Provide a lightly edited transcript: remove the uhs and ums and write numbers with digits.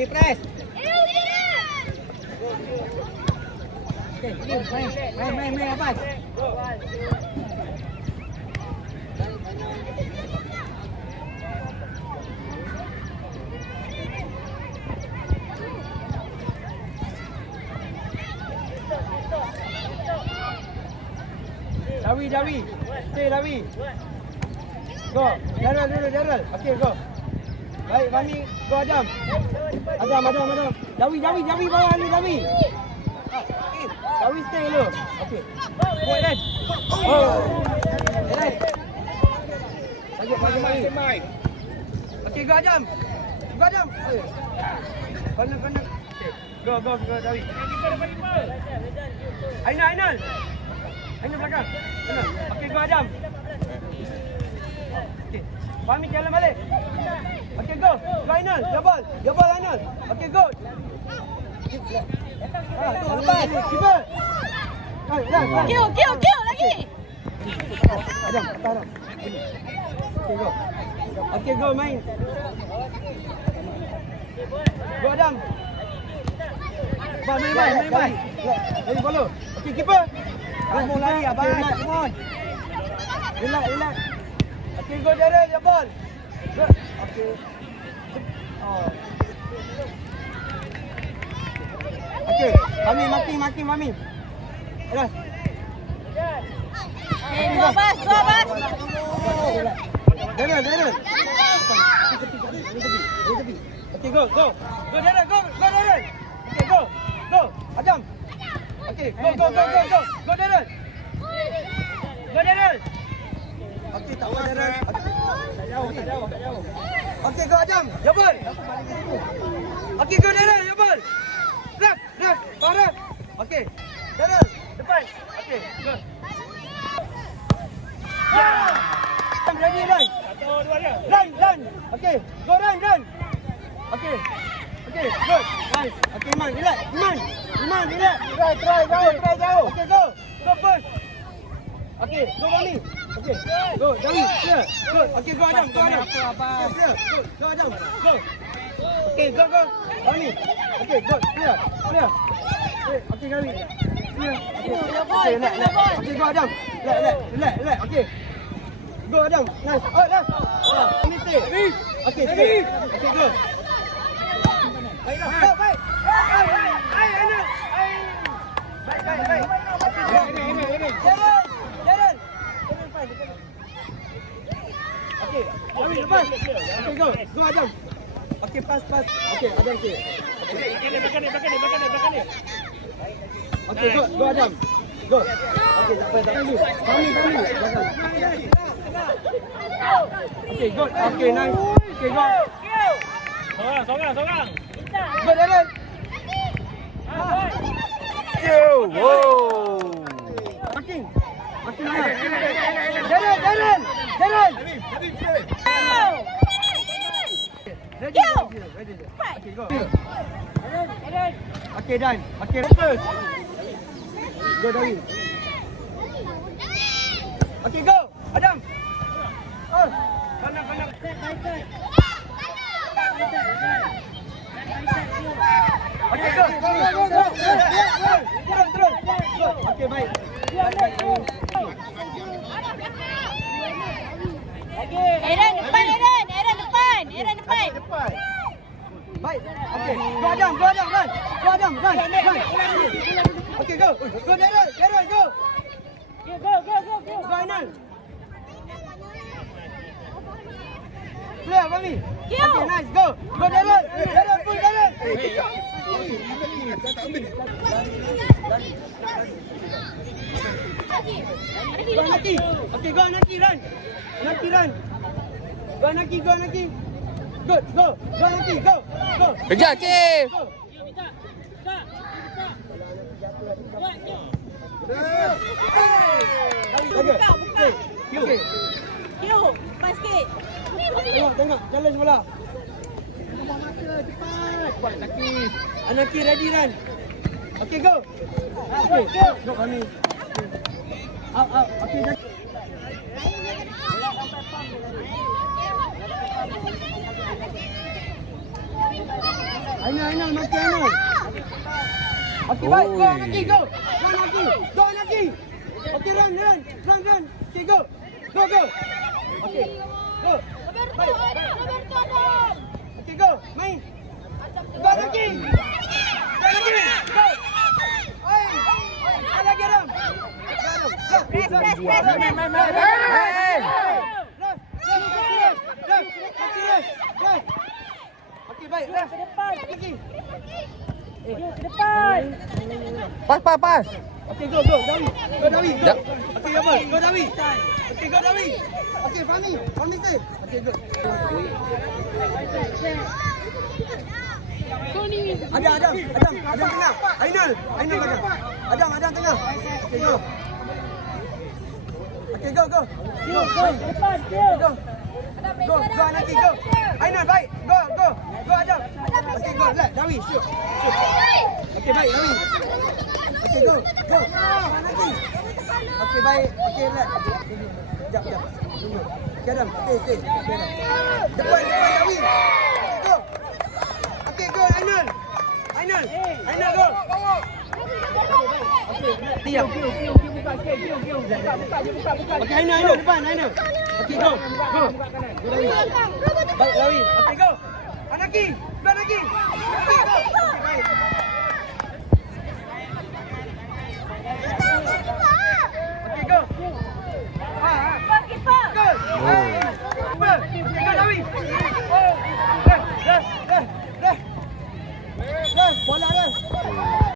Okay, press. Okay, main Abbas. Dawi. Stay Dawi. Go. Daryl. Okay, go. Baik, Fahmi. Go Adam. Dawi bawah ni Dawi. Dawi stay dulu. Okay. Go Eren. Oh. Eren. Lagi mai. Okay, go Adam. Kena. Okay. Go Dawi. Ainal belakang. Kena. Okay, go Adam. Okay. Fahmi jalan balik. Okay, go Ainal. Your ball Ainal. Okay, go. Keeper. Kill lagi. Adam, tarik. Okay, go. Okay, go main. Go Adam. Main. Lagi follow. Okay, keeper. Kamu lari abang. Come on. Relax. Okay, go Daryl, your ball. Go. Okay. Oh. Okay, Fahmi. Alas. Dua bas. Daryl. Okay, go Daryl, go Daryl. Okay, go. Adam. Okay, go Daryl. Okay, tak apa Daryl. Tak jauh. Okay, go Adam. Your ball. Okay, go Daryl, your ball. Left. Farah. Okay. Daryl, depan. Okay, go. Yeah. Ready, run. Run. Okay, go run. Okay, good. Nice. Okay, Iman, relax. Iman, relax. Try jauh. Okay, go first. Okay, go Bani. Okay, go Dawi. Clear. Good. Okay, go Adam. Clear. Good. Go Adam. Go. Okay, go. Bani. Okay, good. Clear. Okay, Dawi. Clear. Okay, relax. Okay, go Adam. Relax. Okay. Go Adam. Nice. Oh, left. Ini stay. Okay, stay. Okay, go. Baiklah. Baik. Jalan. Okay, Dawi lepas. Okay, go Adam. Okay, pass. Okay, Adam stay. Belakang dia. Okay, go Adam. Go. Okay, tak apa. Kami. Okay, good. Okay, nice. Okay, go. Sorang. Go, Daryl. Wow. Makin mana? Daryl. Ready. Okay, go. Okay, done. Okay, focus. Go, Dawi. Okay, go. Adam. Oh, kanan. Okay, go. Turun. Okay, baik. Eren depan. Baik. Okay, go Adam, run. Okay, go. Go Daryl, go. Go Ainal. Clear, Fahmi. Okay, nice, go. Go Daryl, pull Daryl. Go Anaki. Okay, go Anaki, run. Go Anaki. Good, go. Go Anaki, go. Kejar, Kim. Go. Buka. Okay. Kyo, pas sikit. Tengok, jalan bola. Cepat, Anaki ready run. Okay, go. Okay, go Fahmi. Out. Okay, dah. Ainul, maki Ainul. Okey, baik. Go, Anaki, go. Go, Anaki. Go, Anaki. Okey, run. Okey, go. Go. Okey. Go. Baik. Okey, go. Main. Go, Anaki. Go. Oi. Lagi Adam. Press. Okey, baik. Ke depan. Lagi. Ke depan. Pas. Okey, go. Dawi. Go, Dawi. Go. Jap. Okey, apa? Go, Dawi. Okey, go, Dawi. Okey, Fahmi. Fahmi save. Okey, go. Adam tengah. Ainul belakang. Adam tengah. Okey, go. Okey, go. Go. Go, Anaki, go. Ainul, baik. Go. Go, Adam. Okey, go. Let Dawi shoot. Okey, baik, Dawi. Okey, go. Anaki. Okey, baik. Okey, let. Jap. Okey, Adam. Okey, stay. Okey, Adam. Depan, Dawi. Go. Okey, go, Ainul, go. Diam. Okey, Ainul, depan, Ainul. Okey, go. Baik, Dawi. Okey, go. Anaki. Okey, go. Okey, baik.